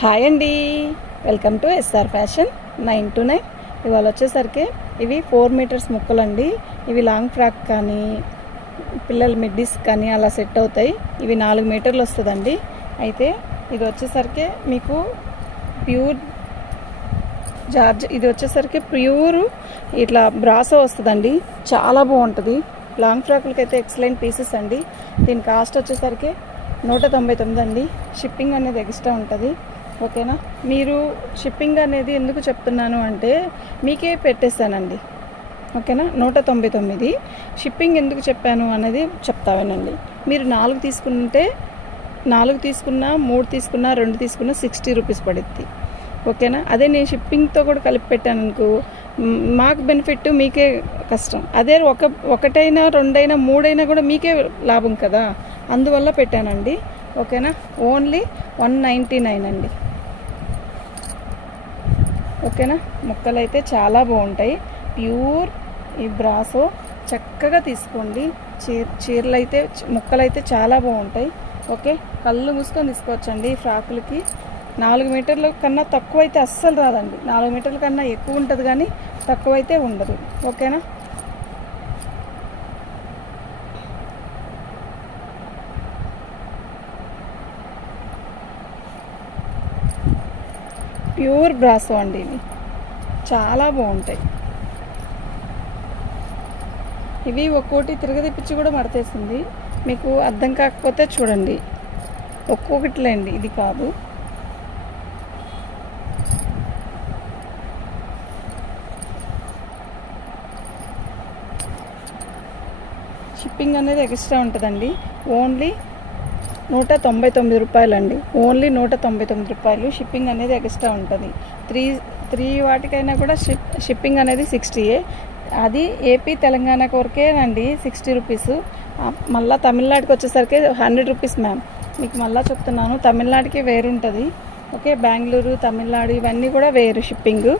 Hi అండి, welcome to SR fashion 9 to 9. ఇవాళ వచ్చేసరికి ఇవి 4 మీటర్స్ ముక్కలండి. ఇవి లాంగ్ ఫ్రాక్ కానీ పిల్లల మిడ్డీస్ కానీ అలా సెట్ అవుతాయి. ఇవి 4 మీటర్లు వస్తుందండి. అయితే ఇది వచ్చేసరికి మీకు ప్యూర్ జార్జ్, ఇది వచ్చేసరికి ప్యూర్ ఇట్లా బ్రాసో వస్తుందండి. చాలా బాగుంటుంది. లాంగ్ ఫ్రాక్లకి అయితే ఎక్సలెంట్ పీసెస్ అండి. దీని కాస్ట్ వచ్చేసరికి 199 అండి. షిప్పింగ్ అనేది ఎక్స్ట్రా ఉంటుంది. ఓకేనా, మీరు షిప్పింగ్ అనేది ఎందుకు చెప్తున్నాను అంటే మీకే పెట్టేస్తానండి. ఓకేనా, 199 షిప్పింగ్ ఎందుకు చెప్పాను అనేది చెప్తావేనండి. మీరు 4 తీసుకుంటే 4 తీసుకున్నా, 3 తీసుకున్నా, 2 తీసుకున్నా 60 రూపీస్ పడుద్ది. ఓకేనా, అదే నేను షిప్పింగ్తో కూడా కలిపి పెట్టాను అనుకో, మాకు బెనిఫిట్, మీకే కష్టం. అదే ఒకటైనా 2 అయినా 3 అయినా కూడా మీకే లాభం కదా, అందువల్ల పెట్టానండి. ఓకేనా, ఓన్లీ 199 అండి. ఓకేనా, ముక్కలు అయితే చాలా బాగుంటాయి. ప్యూర్ ఈ బ్రాసో చక్కగా తీసుకోండి. చీరలు అయితే ముక్కలు అయితే చాలా బాగుంటాయి. ఓకే, కళ్ళు మూసుకొని తీసుకోవచ్చండి. ఫ్రాకులకి 4 మీటర్ల కన్నా తక్కువ అయితే అస్సలు రాదండి. 4 మీటర్ల కన్నా ఎక్కువ ఉంటుంది కానీ తక్కువ అయితే ఉండదు. ఓకేనా, ప్యూర్ బ్రాసో అండి. ఇవి చాలా బాగుంటాయి. ఇవి ఒక్కోటి తిరగదిప్పించి కూడా మడతేస్తుంది. మీకు అర్థం కాకపోతే చూడండి, ఒక్కొక్కటిలేండి, ఇది కాదు. షిప్పింగ్ అనేది ఎక్స్ట్రా ఉంటుందండి. ఓన్లీ 199 రూపాయలండి. ఓన్లీ 199 రూపాయలు. షిప్పింగ్ అనేది ఎక్స్ట్రా ఉంటుంది. 3 వాటికైనా కూడా షిప్పింగ్ అనేది 60. అది ఏపీ తెలంగాణ కొరకేనండి 60 రూపీస్. మళ్ళీ తమిళనాడుకి వచ్చేసరికి 100 రూపీస్ మ్యామ్. మీకు మళ్ళీ చెప్తున్నాను, తమిళనాడుకి వేరు ఉంటుంది. ఓకే, బెంగళూరు, తమిళనాడు ఇవన్నీ కూడా వేరు షిప్పింగ్.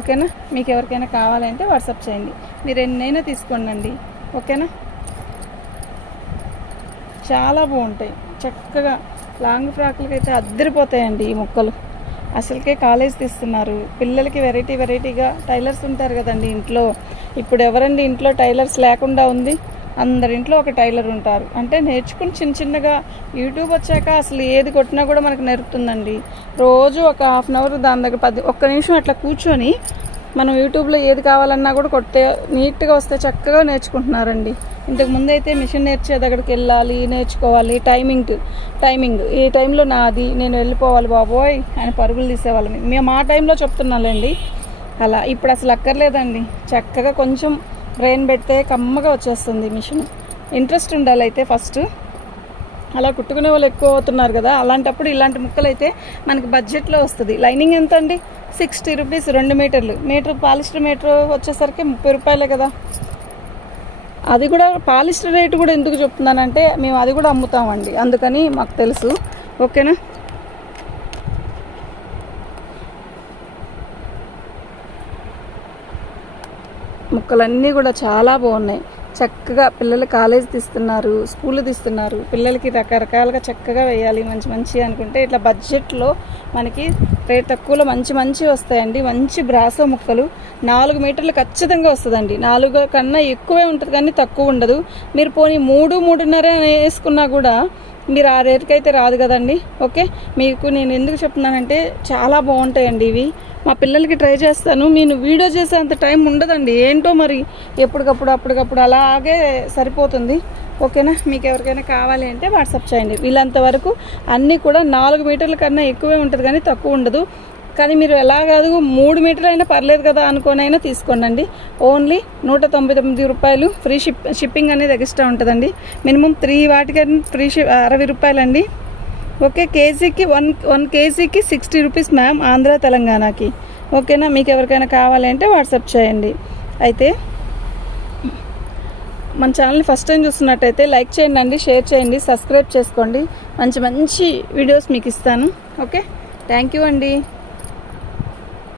ఓకేనా, మీకు ఎవరికైనా కావాలంటే వాట్సాప్ చేయండి. మీరు ఎన్నైనా తీసుకోండి. ఓకేనా, చాలా బాగుంటాయి. చక్కగా లాంగ్ ఫ్రాక్లకి అయితే అద్దరిపోతాయండి ఈ ముక్కలు. అసలుకే కాలేజ్ తీస్తున్నారు పిల్లలకి. వెరైటీగా టైలర్స్ ఉంటారు కదండి ఇంట్లో. ఇప్పుడు ఎవరండి ఇంట్లో టైలర్స్ లేకుండా ఉంది? అందరింట్లో ఒక టైలర్ ఉంటారు. అంటే నేర్చుకుని చిన్నగా యూట్యూబ్ వచ్చాక అసలు ఏది కొట్టినా కూడా మనకు నేర్పుతుందండి. రోజు ఒక ½ అవర్ దాని దగ్గర ఒక్క నిమిషం అట్లా కూర్చొని మనం యూట్యూబ్లో ఏది కావాలన్నా కూడా కొట్టే నీట్గా వస్తే చక్కగా నేర్చుకుంటున్నారండి. ఇంతకు ముందు అయితే మిషన్ నేర్చే దగ్గరికి వెళ్ళాలి, నేర్చుకోవాలి. టైమింగ్ ఈ టైంలో నాది, నేను వెళ్ళిపోవాలి బాబోయ్ అని పరుగులు తీసేవాళ్ళం. మేము ఆ టైంలో చెప్తున్నాలేండి. అలా ఇప్పుడు అసలు అక్కర్లేదండి. చక్కగా కొంచెం బ్రెయిన్ పెడితే కమ్మగా వచ్చేస్తుంది మిషన్. ఇంట్రెస్ట్ ఉండాలి అయితే ఫస్ట్. అలా కుట్టుకునే వాళ్ళు ఎక్కువ అవుతున్నారు కదా, అలాంటప్పుడు ఇలాంటి ముక్కలు అయితే మనకి బడ్జెట్లో వస్తుంది. లైనింగ్ ఎంత అండి? 60 రూపీస్ 2 మీటర్లు. పాలిస్టర్ మీటర్ వచ్చేసరికి 30 రూపాయలే కదా. అది కూడా పాలిస్టర్ రేటు కూడా ఎందుకు చెప్తున్నానంటే మేము అది కూడా అమ్ముతామండి, అందుకని మాకు తెలుసు. ఓకేనా, ముక్కలన్నీ కూడా చాలా బాగున్నాయి. చక్కగా పిల్లలు కాలేజ్ తీస్తున్నారు, స్కూల్ తీస్తున్నారు, పిల్లలకి రకరకాలుగా చక్కగా వేయాలి మంచి అనుకుంటే ఇట్లా బడ్జెట్లో మనకి రేట్ తక్కువలో మంచి వస్తాయండి. మంచి బ్రాసో ముక్కలు 4 మీటర్లు ఖచ్చితంగా వస్తుందండి. 4 కన్నా ఎక్కువే ఉంటుంది కానీ తక్కువ ఉండదు. మీరు పోనీ 3-3.5 వేసుకున్నా కూడా మీరు ఆ రేటుకి అయితే రాదు కదండి. ఓకే, మీకు నేను ఎందుకు చెప్తున్నానంటే చాలా బాగుంటాయండి ఇవి. మా పిల్లలకి ట్రై చేస్తాను. నేను వీడియో చేసేంత టైం ఉండదండి. ఏంటో మరి అప్పటికప్పుడు అలాగే సరిపోతుంది. ఓకేనా, మీకు ఎవరికైనా కావాలి అంటే వాట్సాప్ చేయండి. వీళ్ళంత వరకు అన్నీ కూడా 4 మీటర్ల కన్నా ఎక్కువే ఉంటుంది కానీ తక్కువ ఉండదు. కానీ మీరు ఎలా కాదు 3 మీటర్లు అయినా పర్లేదు కదా అనుకోనైనా తీసుకోండి. ఓన్లీ 199 రూపాయలు. ఫ్రీ షిప్పింగ్ అనేది ఎక్స్ట్రా ఉంటుందండి. మినిమం 3 వాటికైనా ఫ్రీ 60 రూపాయలండి. ఓకే, కేజీకి 1 కేజీకి 60 రూపీస్ మ్యామ్, ఆంధ్ర తెలంగాణకి. ఓకేనా, మీకు ఎవరికైనా కావాలంటే వాట్సాప్ చేయండి. అయితే మన ఛానల్ని ఫస్ట్ టైం చూస్తున్నట్టయితే లైక్ చేయండి, షేర్ చేయండి, సబ్స్క్రైబ్ చేసుకోండి. మంచి వీడియోస్ మీకు ఇస్తాను. ఓకే, థ్యాంక్ యూ అండి.